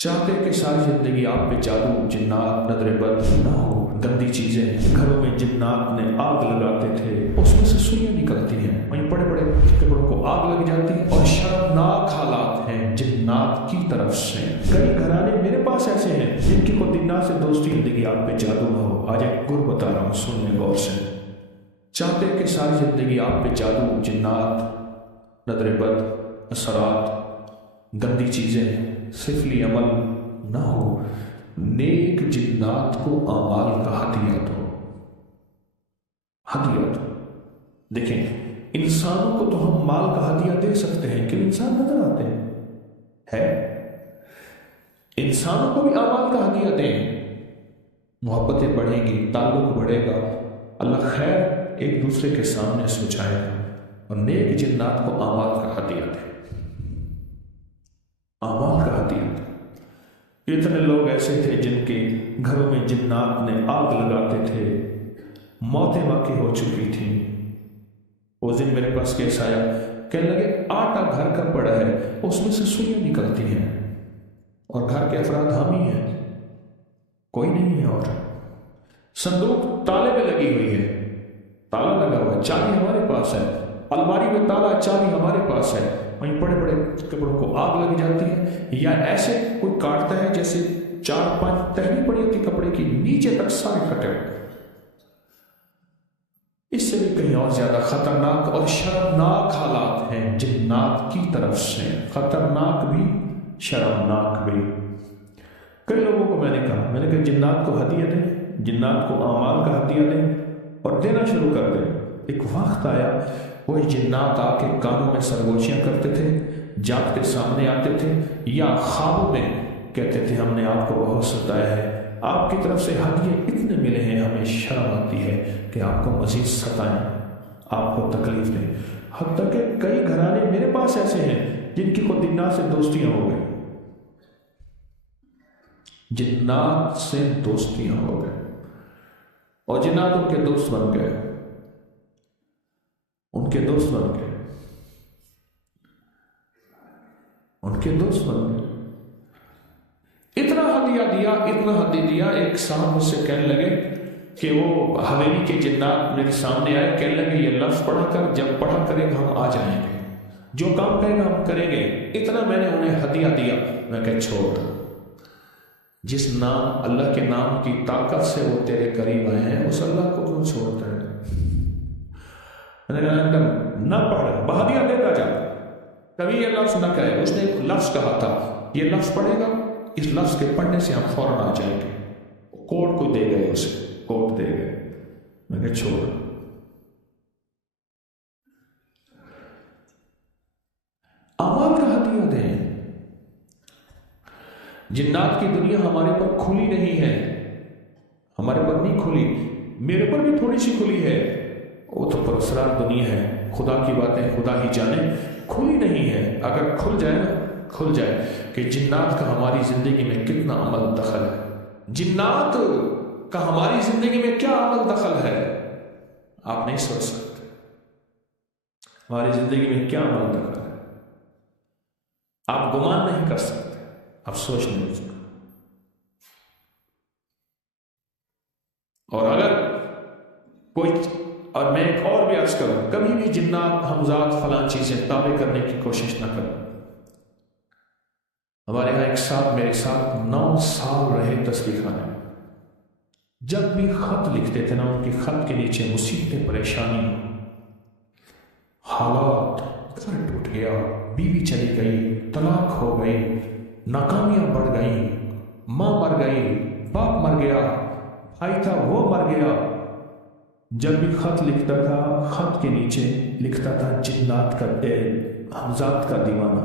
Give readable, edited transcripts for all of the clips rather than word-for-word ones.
چاہتے کہ ساری زندگی آپ پہ جادو، جنات، نظر بد نہ ہو، گندی چیزیں گھروں میں جنات نے آگ لگاتے تھے، اس میں سے سوئیاں نکلتی ہیں، وہیں بڑے بڑے کپڑوں کو آگ لگ جاتی ہے، اور شرمناک حالات ہیں جنات کی طرف سے۔ کئی گھرانے میرے پاس ایسے ہیں جن کی خود دنات سے دوستی، زندگی آپ پہ جادو نہ ہو۔ آج ایک گر بتا رہا ہوں، سن لیں غور سے۔ چاہتے کہ ساری زندگی آپ پہ جادو، جنات، نظر بد، اثرات، گندی چیزیں، سفلی عمل نہ ہو، نیک جنات کو اعمال کا ہدیہ دو، ہدیہ دو۔ دیکھیں، انسانوں کو تو ہم مال کا ہدیہ دے سکتے ہیں کہ انسان نظر آتے ہیں، ہے انسانوں کو بھی اعمال کا ہدیہ دیں، محبتیں بڑھیں گی، تعلق بڑھے گا، اللہ خیر ایک دوسرے کے سامنے سوچائے گا، اور نیک جنات کو اعمال کا ہدیہ دیں، اعمال کا ہدیہ دیں۔ اتنے لوگ ایسے تھے جن کے گھروں میں جنات نے آگ لگاتے تھے، موتیں واقع ہو چکی تھیں۔ اس دن میرے پاس کیس آیا، کہنے لگے آٹا گھر کا پڑا ہے، اس میں سے سوئیاں نکلتی ہیں، اور گھر کے افراد ہم ہی ہیں، کوئی نہیں ہے، اور صندوق تالے میں لگی ہوئی ہے، تالا لگا ہوا ہے، چابی ہمارے پاس ہے، الماری میں تالا، چابی ہمارے پاس ہے، وہیں بڑے بڑے کپڑوں کو آگ لگ جاتی ہے، یا ایسے کوئی کاٹتا ہے جیسے 4-5 تہنی پڑی ہوتی کپڑے کی، نیچے تک سارے کٹے ہوئے۔ اس سے بھی کہیں اور زیادہ خطرناک اور شرمناک حالات ہیں جنات کی طرف سے، خطرناک بھی شرمناک بھی۔ کئی لوگوں کو میں نے کہا جنات کو ہدیہ دیں، جنات کو اعمال کا ہدیہ دیں اور دینا شروع کر دیں۔ ایک وقت آیا، وہی جنات آ کے کانوں میں سرگوشیاں کرتے تھے، جاگتے سامنے آتے تھے، یا خواب میں کہتے تھے ہم نے آپ کو بہت ستایا ہے، آپ کی طرف سے ہدیے اتنے ملے ہیں، ہمیں شرم آتی ہے کہ آپ کو مزید ستائیں، آپ کو تکلیف دیں۔ حتیٰ کہ کئی گھرانے میرے پاس ایسے ہیں جن کی خود جنات سے دوستیاں ہو گئی، جنات سے دوستیاں ہو گئے، اور جنات ان کے دوست بن گئے، ان کے دوست بن گئے، ان کے دوست بن گئے۔ اتنا ہدیہ دیا، اتنا ہدیہ دیا، ایک صاحب مجھ سے کہنے لگے کہ وہ حویلی کے جنات میرے سامنے آئے، کہنے لگے یہ لفظ پڑھا کر، جب پڑھا کرے گا ہم آ جائیں گے، جو کام کہے گا ہم کریں گے۔ اتنا میں نے انہیں ہدیہ دیا، میں کہ چھوڑ، جس نام اللہ کے نام کی طاقت سے وہ تیرے قریب آئے ہیں، اس اللہ کو کیوں چھوڑتا ہے؟ میں نے کہا نہ پڑھ، بہادیہ دیتا جا، کبھی یہ لفظ نہ کہے۔ اس نے ایک لفظ کہا تھا، یہ لفظ پڑھے گا، اس لفظ کے پڑھنے سے ہم فوراً آ جائیں گے۔ کوڈ کو دے گئے، اسے کوڈ دے گئے، میں نے چھوڑ۔ اعمال کا ہدیہ دیں۔ جنات کی دنیا ہمارے پر کھلی نہیں ہے، ہمارے پر نہیں کھلی، میرے پر بھی تھوڑی سی کھلی ہے، وہ تو پراسرار دنیا ہے، خدا کی باتیں خدا ہی جانے، کھلی نہیں ہے۔ اگر کھل جائے نا، کھل جائے کہ جنات کا ہماری زندگی میں کتنا عمل دخل ہے، جنات کا ہماری زندگی میں کیا عمل دخل ہے، آپ نہیں سوچ سکتے، ہماری زندگی میں کیا عمل دخل ہے، آپ گمان نہیں کر سکتے، آپ سوچ نہیں سکتے۔ اور اگر کوئی، اور میں ایک اور بھی عرض کروں، کبھی بھی جنات، حمزات، فلاں چیزیں تابع کرنے کی کوشش نہ کریں۔ ہمارے یہاں ایک صاحب میرے ساتھ 9 سال رہے تسبیح خانے میں، جب بھی خط لکھتے تھے نا، ان کے خط کے نیچے مصیبتیں، پریشانی، حالات، گھر ٹوٹ گیا، بیوی چلی گئی، طلاق ہو گئی، ناکامیاں بڑھ گئیں، ماں مر گئی، باپ مر گیا، بھائی تھا وہ مر گیا، جب بھی خط لکھتا تھا، خط کے نیچے لکھتا تھا جنات کا حمزات کا دیوانہ،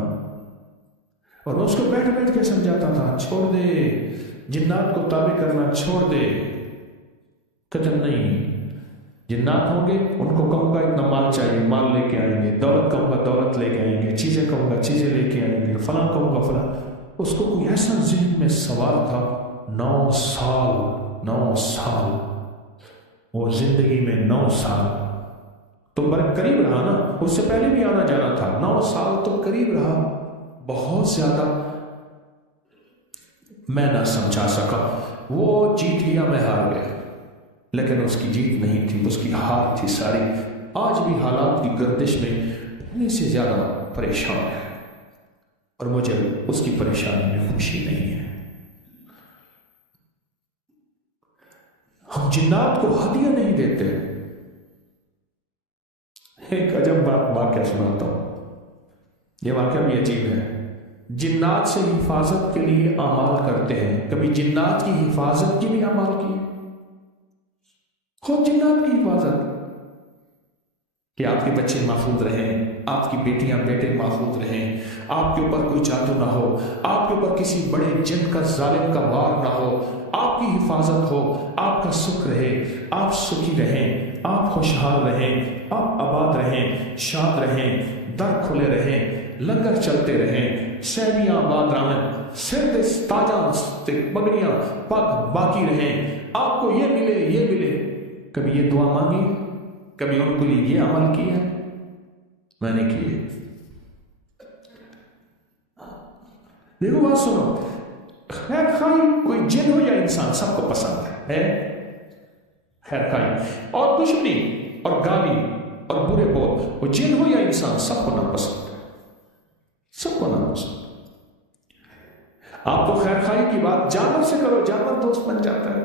اور اس کو بیٹھ بیٹھ کے سمجھاتا تھا، چھوڑ دے، جنات کو تابع کرنا چھوڑ دے۔ کہتے نہیں، جنات ہوں گے، ان کو کہوں گا اتنا مال چاہیے، مال لے کے آئیں گے، دولت کہوں گا دولت لے کے آئیں گے، چیزیں کہوں گا چیزیں لے کے آئیں گے، فلاں کہوں گا فلاں۔ اس کو کوئی ایسا ذہن میں سوال تھا، 9 سال وہ زندگی میں 9 سال تو بڑا قریب رہا نا، اس سے پہلے بھی آنا جانا تھا، 9 سال تو قریب رہا، بہت زیادہ میں نہ سمجھا سکا، وہ جیت گیا، میں ہار گیا، لیکن اس کی جیت نہیں تھی، اس کی ہار تھی ساری۔ آج بھی حالات کی گردش میں پہلے سے زیادہ پریشان ہے، اور مجھے اس کی پریشانی میں خوشی نہیں ہے۔ ہم جنات کو ہدیہ نہیں دیتے۔ ایک عجب واقعہ سناتا ہوں، یہ واقعہ بھی عجیب ہے۔ جنات سے حفاظت کے لیے اعمال کرتے ہیں، کبھی جنات کی حفاظت کی بھی اعمال کی؟ خود جنات کی حفاظت کہ آپ کے بچے محفوظ رہیں، آپ کی بیٹیاں بیٹے محفوظ رہیں، آپ کے اوپر کوئی جادو نہ ہو، آپ کے اوپر کسی بڑے جن کا ظالم کا وار نہ ہو، آپ کی حفاظت ہو، آپ کا سکھ رہے، آپ سکھی رہیں، آپ خوشحال رہیں، آپ آباد رہیں، شاد رہیں، در کھلے رہیں، لنگر چلتے رہیں، شہریاں آباد رہیں، سر تاجاں پگڑیاں پگ باقی رہیں، آپ کو یہ ملے یہ ملے۔ کبھی یہ دعا مانگی؟ کبھی ان کے لیے یہ عمل کیا؟ میں نے کیے۔ دیکھو بات سنو، خیر خواہی کوئی جن ہو یا انسان سب کو پسند ہے، خیر خواہی اور دشمنی اور گالی اور برے بول، وہ جن ہو یا انسان سب کو ناپسند ہے، سب کو ناپسند۔ آپ کو خیر خواہی کی بات جانور سے کرو، جانور دوست بن جاتا ہے۔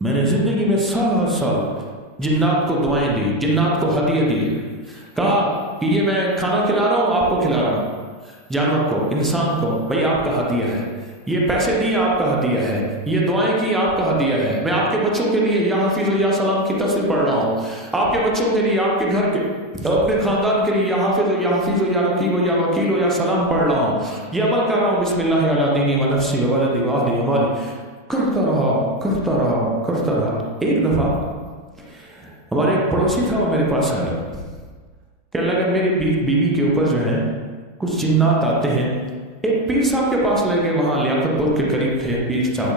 میں نے زندگی میں سال جنات کو دعائیں دی، جنات کو ہدیے دی، کہا کہ یہ میں کھانا کھلا رہا ہوں، آپ کو کھلا رہا ہوں، جانور کو، انسان کو، بھئی آپ کا ہدیہ ہے، یہ پیسے دیے آپ کا ہدیہ ہے، یہ دعائیں کی آپ کا ہدیہ ہے، میں آپ کے بچوں کے لیے یا حافظ و یا سلام کی تصویر پڑھ رہا ہوں، آپ کے بچوں کے لیے، آپ کے گھر کے، اپنے خاندان کے لیے یا حافظ و یا حفیظ و یا رقیب و یا وکیل و یا سلام پڑھ رہا ہوں، یہ عمل کر رہا ہوں، بسم اللہ علی دینی و نفسی و ولدی و اہلی و مالی، کرتا رہا۔ ایک دفعہ ہمارے ایک پڑوسی تھا، وہ میرے پاس آیا، کہ اللہ کہ میری بیوی کے اوپر جو ہے کچھ جنات آتے ہیں۔ ایک پیر صاحب کے پاس لے گئے، وہاں لیاقت پور کے قریب تھے پیر صاحب،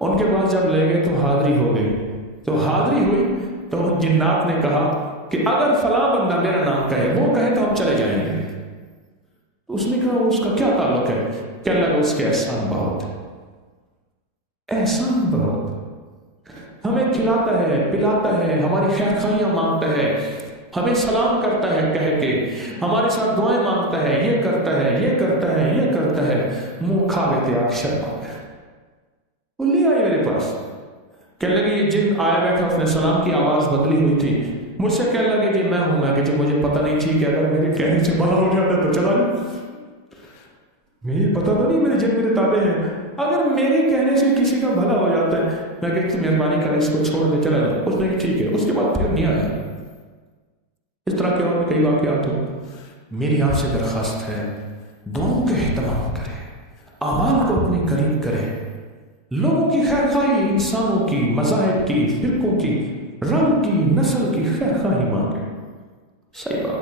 ان کے پاس جب لے گئے تو حاضری ہو گئی، تو حاضری ہوئی تو ان جنات نے کہا کہ اگر فلاں بندہ میرا نام کہے، وہ کہے تو ہم چلے جائیں گے۔ تو اس نے کہا اس کا کیا تعلق ہے؟ کہ اللہ کا اس کے احسان بہت ہے، احسان بہت، ہمیں کھلاتا ہے پلاتا ہے، ہماری خیر خواہیاں مانگتا ہے، ہمیں سلام کرتا ہے کہہ کے، ہمارے ساتھ دعائیں مانگتا ہے، یہ کرتا ہے یہ کرتا ہے یہ کرتا ہے۔ منہ کھا لیتے آپ شرم ہو گئے۔ وہ لے آئے میرے پاس، کہنے لگے یہ جن آیا بیٹھا، اس نے سلام کی آواز بدلی ہوئی تھی، مجھ سے کہنے لگے جی میں ہوں، میں کہ جو مجھے پتہ نہیں تھی کہ اگر میرے کہنے سے بھلا ہو جاتا تو چلا جاؤ، مجھے پتہ تو نہیں میرے جن میرے تابع ہیں، اگر میرے کہنے سے کسی کا بھلا ہو جاتا ہے میں کہتی مہربانی کریں اس کو چھوڑ دے چلا جاؤ۔ اس نے کہ ٹھیک ہے، اس کے بعد پھر نہیں آیا۔ اس طرح کے اور بھی کئی واقعات ہو۔ میری آپ سے درخواست ہے، دونوں کے اہتمام کریں، اعمال کو اپنے قریب کریں، لوگوں کی خیر خواہی، انسانوں کی، مذاہب کی، فرقوں کی، رنگ کی، نسل کی خیر خواہی مانگیں۔ صحیح بات۔